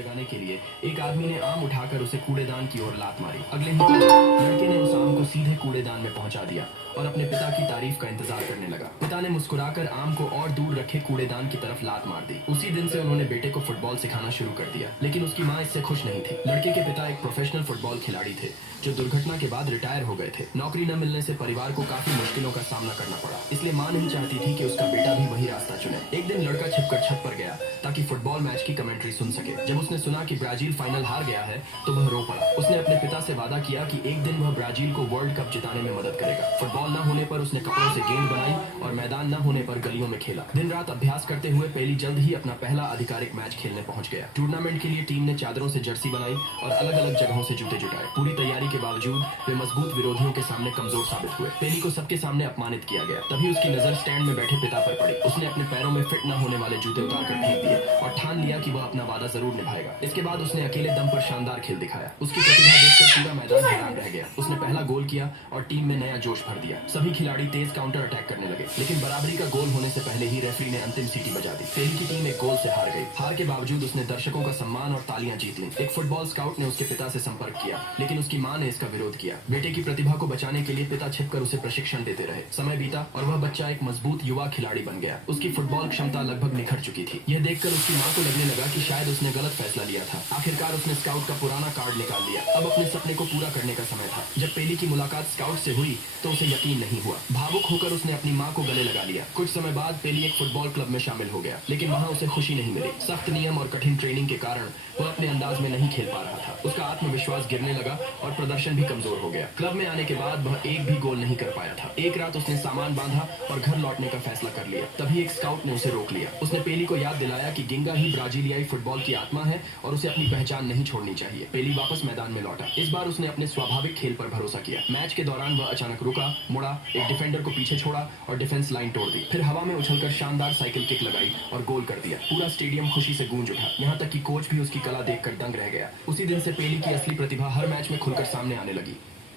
जगाने के लिए एक आदमी ने आम उठाकर उसे कूड़ेदान की ओर लात मारी। अगले ही पल लड़के ने उस आम को सीधे कूड़ेदान में पहुंचा दिया और अपने पिता की तारीफ का इंतजार करने लगा। पिता ने मुस्कुराकर आम को और दूर रखे कूड़ेदान की तरफ लात मार दी। उसी दिन से उन्होंने बेटे को फुटबॉल सिखाना शुरू कर दिया, लेकिन उसकी माँ इससे खुश नहीं थी। लड़के के पिता एक प्रोफेशनल फुटबॉल खिलाड़ी थे जो दुर्घटना के बाद रिटायर हो गए थे। नौकरी न मिलने से परिवार को काफी मुश्किलों का सामना करना पड़ा, इसलिए माँ नहीं चाहती थी कि उसका बेटा भी वही रास्ता चुने। एक दिन लड़का छिपकर छत पर गया ताकि फुटबॉल मैच की कमेंट्री सुन सके। जब उसने सुना कि ब्राजील फाइनल हार गया है तो वह रो पड़ा। उसने अपने पिता से वादा किया कि एक दिन वह ब्राजील को वर्ल्ड कप जिताने में मदद करेगा। फुटबॉल न होने पर उसने कपड़ों से गेंद बनाई और मैदान न होने पर गलियों में खेला। दिन रात अभ्यास करते हुए पेली जल्द ही अपना पहला आधिकारिक मैच खेलने पहुंच गया। टूर्नामेंट के लिए टीम ने चादरों से जर्सी बनाई और अलग अलग जगहों से जूते जुटाए। पूरी तैयारी के बावजूद वे मजबूत विरोधियों के सामने कमजोर साबित हुए। पेली को सबके सामने अपमानित किया गया। तभी उसकी नजर स्टैंड में बैठे पिता पर पड़ी। उसने अपने पैरों में फिट न होने वाले जूते उतारकर फेंक दिए और ठान लिया कि वह अपना वादा जरूर निभाएगा। इसके बाद उसने अकेले दम पर शानदार खेल दिखाया। उसकी प्रतिभा देखकर पूरा मैदान हैरान रह गया। उसने पहला गोल किया और टीम में नया जोश भर दिया। सभी खिलाड़ी तेज काउंटर अटैक करने लगे, लेकिन बराबरी का गोल होने से पहले ही रेफरी ने अंतिम सीटी बजा दी। पेली की टीम एक गोल से हार गई। हार के बावजूद उसने दर्शकों का सम्मान और तालियां जीत ली। एक फुटबॉल स्काउट ने उसके पिता से संपर्क किया, लेकिन उसकी मां ने इसका विरोध किया। बेटे की प्रतिभा को बचाने के लिए पिता छिपकर उसे प्रशिक्षण देते रहे। समय बीता और वह बच्चा एक मजबूत युवा खिलाड़ी बन गया। उसकी फुटबॉल क्षमता लगभग निखर चुकी थी। यह देखकर उसकी मां को लगने लगा कि शायद उसने गलत फैसला लिया था। आखिरकार उसने स्काउट का पुराना कार्ड निकाल लिया। अब अपने सपने को पूरा करने का समय था। जब पेली की मुलाकात स्काउट से हुई तो उसे यकीन नहीं हुआ। भावुक होकर उसने अपनी मां को गले लगा लिया। कुछ समय बाद पेली एक फुटबॉल क्लब में शामिल हो गया, लेकिन वहां उसे खुशी नहीं मिली। सख्त नियम और कठिन ट्रेनिंग के कारण वह अपने अंदाज में नहीं खेल पा रहा था। उसका आत्मविश्वास गिरने लगा और प्रदर्शन भी कमजोर हो गया। क्लब में आने के बाद वह एक भी गोल नहीं कर पाया था। एक रात उसने सामान बांधा और घर लौटने का फैसला कर लिया। तभी एक स्काउट ने उसे रोक लिया। उसने पेली को याद दिलाया कि गिंगा ही ब्राजीलियाई फुटबॉल की आत्मा है और उसे अपनी पहचान नहीं छोड़नी चाहिए। पेली वापस मैदान में लौटा। इस बार उसने अपने स्वाभाविक खेल पर भरोसा किया। मैच के दौरान वह अचानक रुका, मुड़ा, एक डिफेंडर को पीछे छोड़ा और डिफेंस लाइन तोड़ दी। फिर हवा में उछलकर शानदार साइकिल किक लगाई और गोल कर दिया। पूरा स्टेडियम खुशी से गूंज उठा, यहाँ तक कि कोच भी उसकी कला देखकर दंग रह गया। उसी दिन से पेली की असली प्रतिभा हर मैच में खुलकर सामने आने लगी।